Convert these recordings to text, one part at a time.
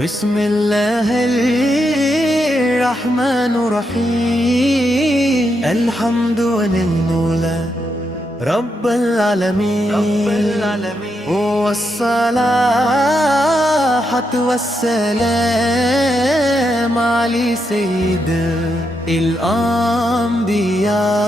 بسم الله الرحمن الرحيم الحمد لله رب العالمين والصلاة والسلام على سيد الانبیاء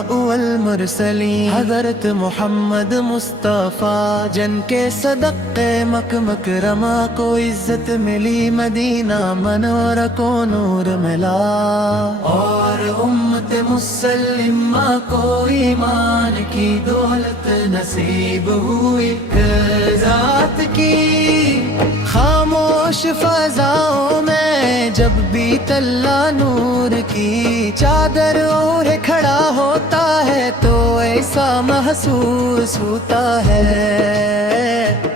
والمرسلین حضرت محمد مصطفیٰ جن کے صدقے مکرمہ کو عزت ملی، مدینہ منورہ کو نور ملا، اور امت مسلمہ کو ایمان کی دولت نصیب ہوئی ذات کی۔ خاموش فضاؤں میں جب بھی اللہ نور کی چادر اوڑھ کھڑا ہوتا ہے تو ایسا محسوس ہوتا ہے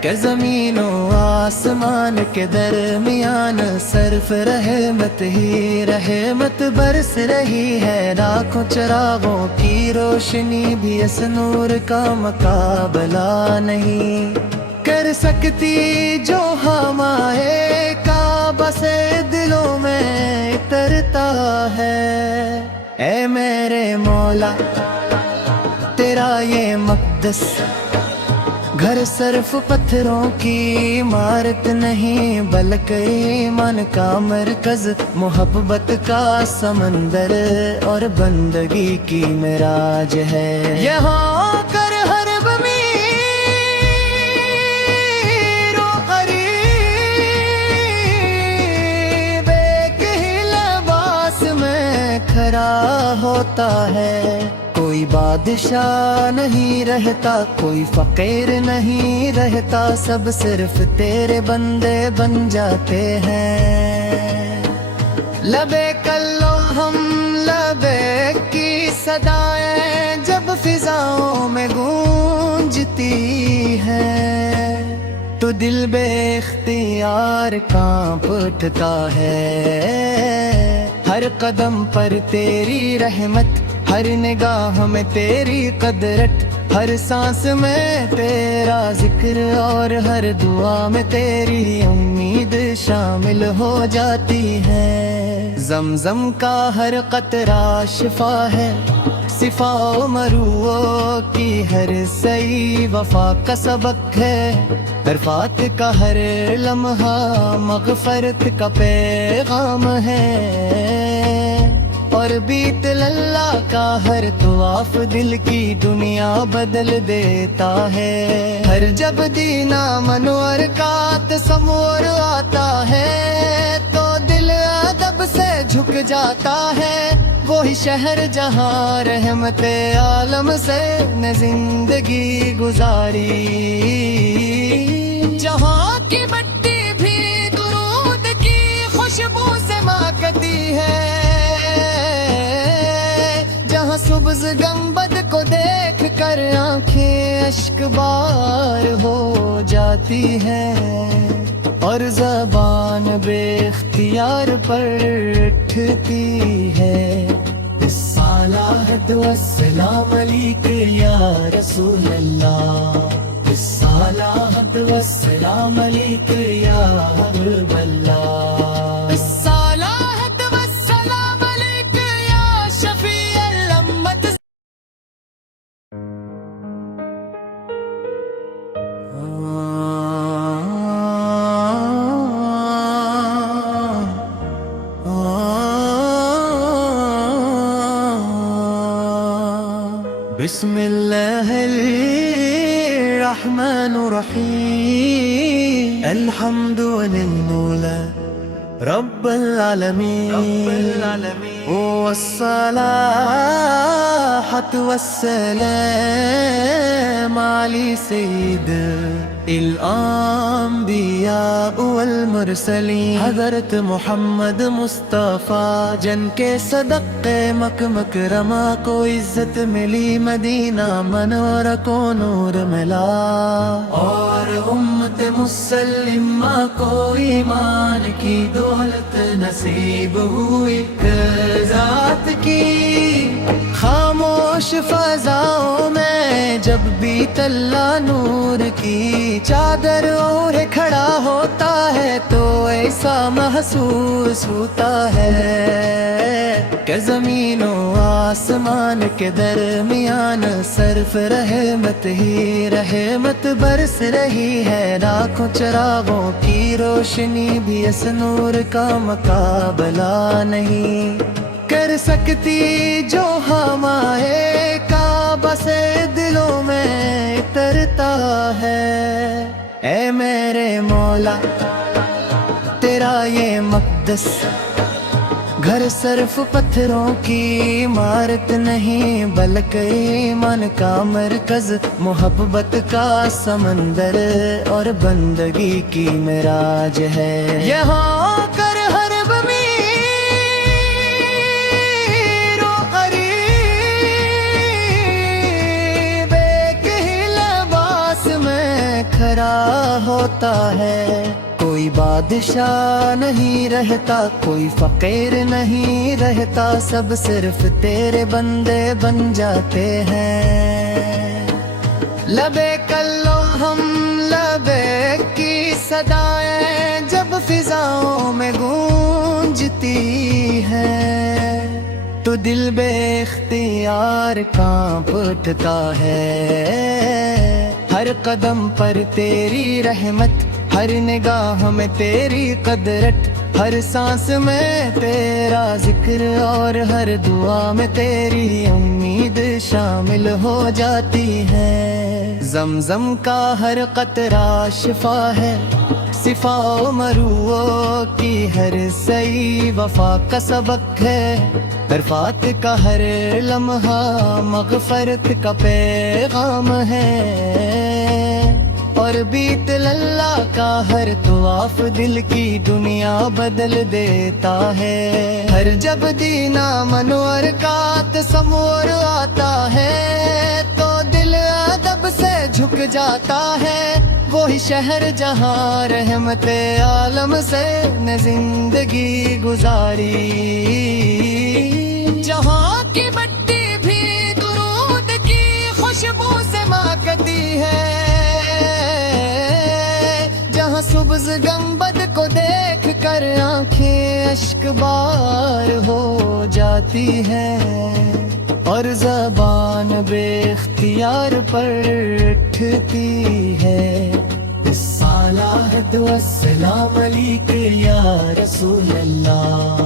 کہ زمین و آسمان کے درمیان صرف رحمت ہی رحمت برس رہی ہے۔ لاکھوں چراغوں کی روشنی بھی اس نور کا مقابلہ نہیں کر سکتی جو ہمارے کعبہ سے دلوں میں اترتا ہے۔ اے میرے مولا تیرا یہ مقدس گھر صرف پتھروں کی عمارت نہیں بلکہ ایمان کا مرکز، محبت کا سمندر اور بندگی کی معراج ہے۔ یہاں کر ہر ضمیر و غریب ایک ہی لباس میں کھڑا ہوتا ہے۔ کوئی بادشاہ نہیں رہتا، کوئی فقیر نہیں رہتا، سب صرف تیرے بندے بن جاتے ہیں۔ لبیک اللہم لبیک کی صدائیں جب فضاؤں میں گونجتی ہیں تو دل بے اختیار کانپ اٹھتا ہے۔ ہر قدم پر تیری رحمت، ہر نگاہ میں تیری قدرت، ہر سانس میں تیرا ذکر اور ہر دعا میں تیری امید شامل ہو جاتی ہے۔ زمزم کا ہر قطرہ شفا ہے، صفا و مروع کی ہر صحیح وفا کا سبق ہے۔ عرفات کا ہر لمحہ مغفرت کا پیغام ہے، اور بیت اللہ کا ہر طواف دل کی دنیا بدل دیتا ہے۔ ہر جب دینا منور کا تصور آتا ہے تو دل ادب سے جھک جاتا ہے۔ وہی شہر جہاں رحمت عالم سے نے زندگی گزاری، جہاں کی مٹی بھی درود کی خوشبو سے مہکتی ہے، جہاں سبز گنبد کو دیکھ کر آنکھیں اشک بار ہو جاتی ہیں، اور زبان بے اختیار پر اٹھتی ہے۔ الصلاۃ والسلام علیک یا رسول اللہ، الصلاۃ والسلام علیک یا حبیب اللہ، الصلاۃ والسلام علیک یا شفیع الامت۔ بسم اللہ الرحمن الرحیم الحمد لله رب العالمین والصلاة والسلام علی سید الانبیاء والمرسلین حضرت محمد مصطفیٰ جن کے صدقے مکرمہ کو عزت ملی، مدینہ منورہ کو نور ملا، اور امت مسلمہ کو ایمان کی دولت نصیب ہوئی ذات کی۔ خاموش فضاؤں میں جب بھی اللہ نور کی چادر اوڑھ کھڑا ہوتا ہے تو ایسا محسوس ہوتا ہے کہ زمین و آسمان کے درمیان صرف رحمت ہی رحمت برس رہی ہے. لاکھوں چراغوں کی روشنی بھی اس نور کا مقابلہ نہیں کر سکتی جو ہمارے کعبہ سے دلوں میں اترتا ہے. اے میرے مولا تیرا یہ مقدس گھر صرف پتھروں کی عمارت نہیں بلکہ ایمان کا مرکز محبت کا سمندر اور بندگی کی معراج ہے. یہاں کر ہر ضمیر و غریب ایک ہی لباس میں کھڑا ہوتا ہے. کوئی بادشاہ نہیں رہتا کوئی فقیر نہیں رہتا سب صرف تیرے بندے بن جاتے ہیں. لبیک اللہم لبیک کی صدائیں جب فضاؤں میں گونجتی ہیں تو دل بے اختیار کانپ اٹھتا ہے. ہر قدم پر تیری رحمت ہر نگاہ میں تیری قدرت ہر سانس میں تیرا ذکر اور ہر دعا میں تیری امید شامل ہو جاتی ہے. زمزم کا ہر قطرہ شفا ہے صفا و مروع کی ہر صحیح وفا کا سبق ہے. عرفات کا ہر لمحہ مغفرت کا پیغام ہے اور بیت اللہ کا ہر طواف دل کی دنیا بدل دیتا ہے. ہر جب دینا منور کا تصور آتا ہے تو دل ادب سے جھک جاتا ہے. وہی شہر جہاں رحمت عالم سے نے زندگی گزاری جہاں کی مٹی بھی درود کی خوشبو سے مہکتی ہے. سبز گنبد کو دیکھ کر آنکھیں اشک بار ہو جاتی ہیں اور زبان بے اختیار پر اٹھتی ہے. الصلاۃ والسلام علیک یا رسول اللہ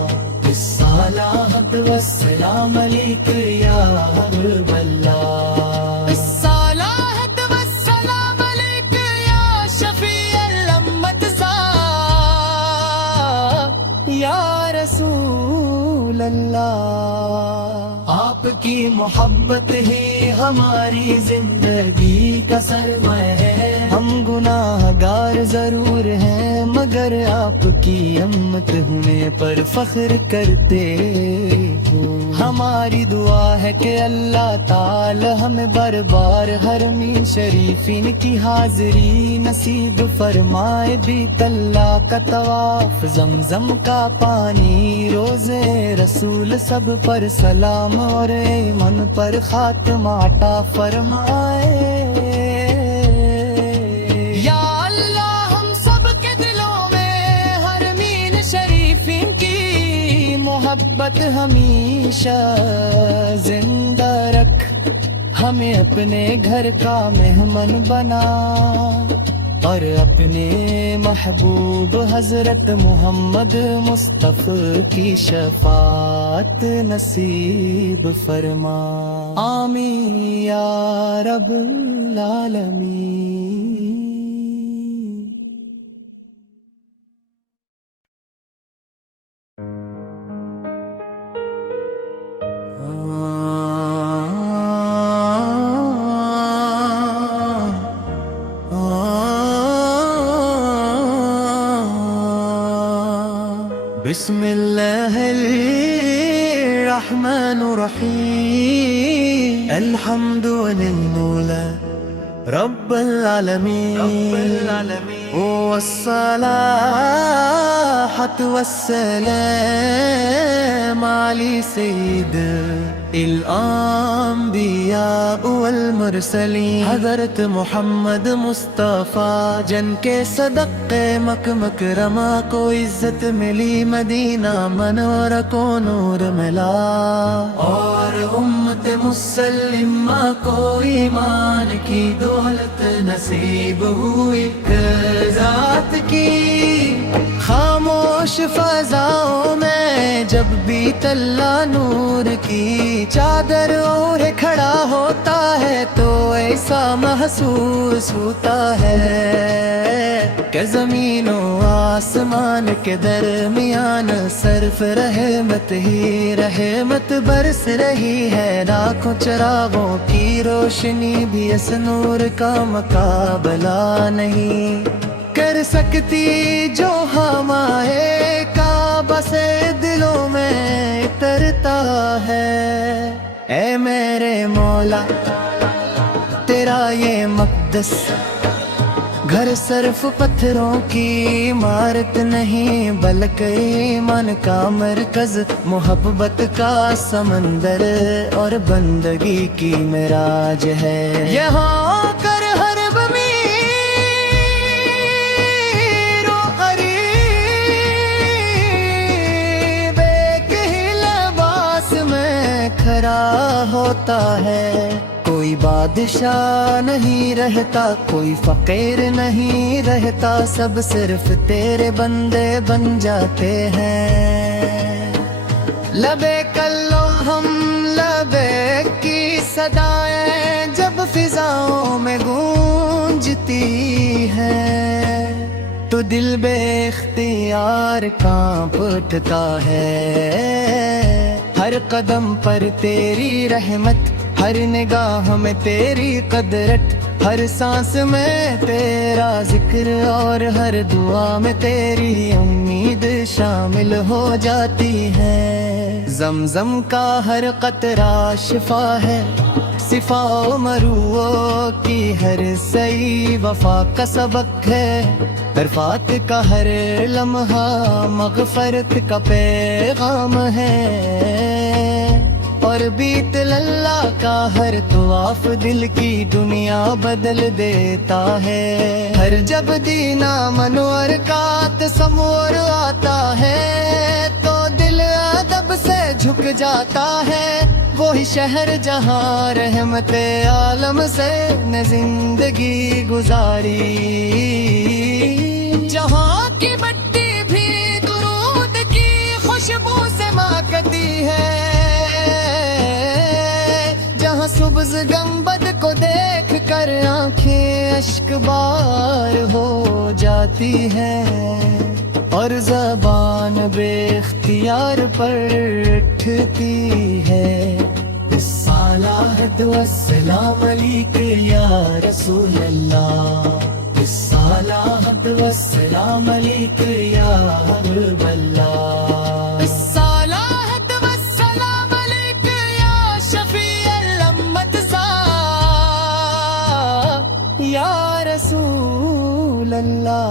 الصلاۃ والسلام علیک یا حبیب اللہ الصلاۃ والسلام علیک یا شفیع یا رسول اللہ. آپ کی محبت ہی ہماری زندگی کا سرمایہ ہے. ہم گناہ گار ضرور ہیں مگر آپ کی امت ہونے پر فخر کرتے ہو. ہماری دعا ہے کہ اللہ تعالی ہمیں بار بار حرمی شریفین کی حاضری نصیب فرمائے. بیت اللہ کا طواف زمزم کا پانی روزے رسول سب پر سلام اور ایمن پر خاتمہ عطا فرمائے. یا اللہ ہم سب کے دلوں میں حرمین شریفین کی محبت ہمیشہ زندہ رکھ. ہمیں اپنے گھر کا مہمان بنا اور اپنے محبوب حضرت محمد مصطفی کی شفاعت نصیب فرما. آمین یا رب العالمین. بسم اللہ الرحمن الرحیم الحمد للہ رب العالمین والصلاة والسلام علی سید الانبیاء والمرسلین حضرت محمد مصطفیٰ جن کے صدقے مکرمہ کو عزت ملی، مدینہ منورہ کو نور ملا، اور امت مسلمہ کو ایمان کی دولت نصیب ہوئی ذات کی۔ خاموش فضاؤں میں جب بھی اللہ نور کی چادر اوڑھ کھڑا ہوتا ہے تو ایسا محسوس ہوتا ہے کہ زمین و آسمان کے درمیان صرف رحمت ہی رحمت برس رہی ہے، لاکھوں چراغوں کی روشنی بھی اس نور کا مقابلہ نہیں کر سکتی جو ہمارے کعبہ سے دلوں میں اترتا ہے۔ اے میرے مولا تیرا یہ مقدس گھر صرف پتھروں کی عمارت نہیں بلکہ ایمان کا مرکز، محبت کا سمندر اور بندگی کی معراج ہے۔ یہاں کر ہر ضمیر و غریب ایک ہی لباس میں کھڑا ہوتا ہے، کوئی بادشاہ نہیں رہتا، کوئی فقیر نہیں رہتا، سب صرف تیرے بندے بن جاتے ہیں۔ لبیک اللہم لبیک کی صدائیں جب فضاؤں میں گونجتی ہیں تو دل بے اختیار کانپ اٹھتا ہے، ہر قدم پر تیری رحمت، ہر نگاہ میں تیری قدرت، ہر سانس میں تیرا ذکر اور ہر دعا میں تیری امید شامل ہو جاتی ہے۔ زمزم کا ہر قطرہ شفا ہے، صفا و مروع کی ہر صحیح وفا کا سبق ہے، عرفات کا ہر لمحہ مغفرت کا پیغام ہے، اور بیت اللہ کا ہر طواف دل کی دنیا بدل دیتا ہے۔ ہر جب دینا منور کا تصور آتا ہے تو دل ادب سے جھک جاتا ہے، وہی شہر جہاں رحمت عالم سے نے زندگی گزاری، جہاں کی مٹی بھی درود کی خوشبو سے مہکتی ہے، سبز گنبد کو دیکھ کر آنکھیں اشک بار ہو جاتی ہیں، اور زبان بے اختیار پر اٹھتی ہے۔ الصلاۃ والسلام علیک یا رسول اللہ، الصلاۃ والسلام علیک یا حبیب اللہ، الصلاۃ والسلام علیک یا شفیع الامت یا رسول اللہ۔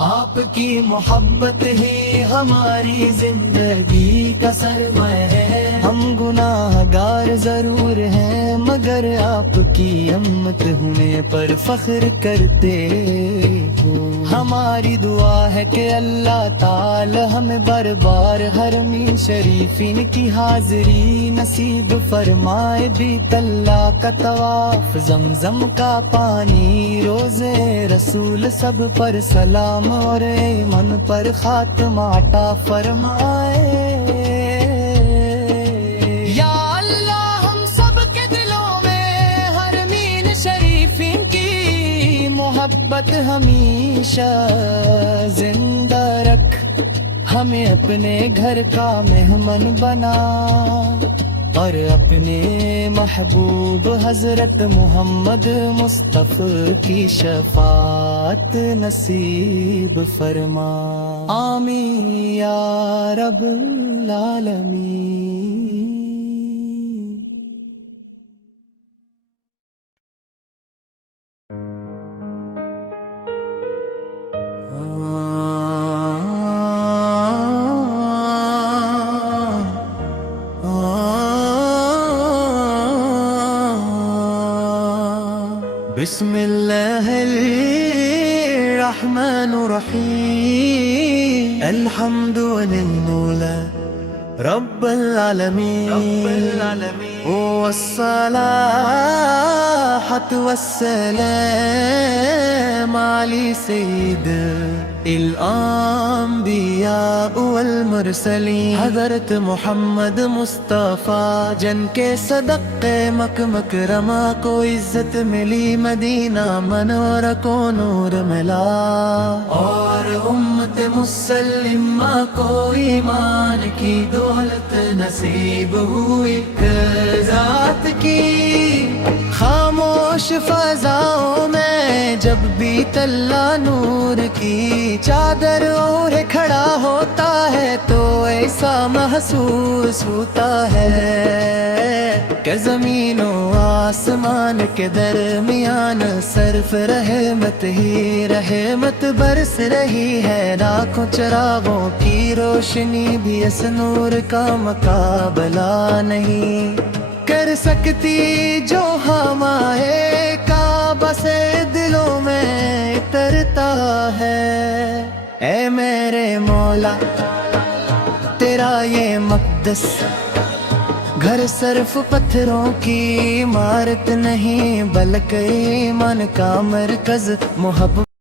آپ کی محبت ہی ہماری زندگی کا سرمایہ ہے، ہم گناہ گار ضرور ہیں مگر آپ کی امت ہونے پر فخر کرتے ہو۔ ہماری دعا ہے کہ اللہ تعالی ہمیں بار بار حرمین شریفین کی حاضری نصیب فرمائے، بیت اللہ کا طواف، زمزم کا پانی، روزے رسول سب پر سلام اور ایمن پر خاتمہ عطا فرمائے۔ یا اللہ ہم سب کے دلوں میں حرمین شریفین کی محبت ہمیشہ زندہ رکھ، ہمیں اپنے گھر کا مہمان بنا، اور اپنے محبوب حضرت محمد مصطفیٰ کی شفاعت نصیب فرما، آمین یا رب العالمین۔ بسم اللہ الرحمن الرحیم الحمد للہ رب العالمین والصلاة والسلام علی سید الانبیاء والمرسلین حضرت محمد مصطفیٰ جن کے صدقے مکہ مکرمہ کو عزت ملی، مدینہ منورہ کو نور ملا، اور امت مسلمہ کو ایمان کی دولت نصیب ہوئی ذات کی۔ خاموش فضاؤں میں جب بھی اللہ نور کی چادر اوڑھ کھڑا ہوتا ہے تو ایسا محسوس ہوتا ہے کہ زمین و آسمان کے درمیان صرف رحمت ہی رحمت برس رہی ہے، لاکھوں چراغوں کی روشنی بھی اس نور کا مقابلہ نہیں کر سکتی جو ہمارے کعبہ سے دلوں میں اترتا ہے۔ اے میرے مولا تیرا یہ مقدس گھر صرف پتھروں کی عمارت نہیں بلکہ ایمان کا مرکز، محبت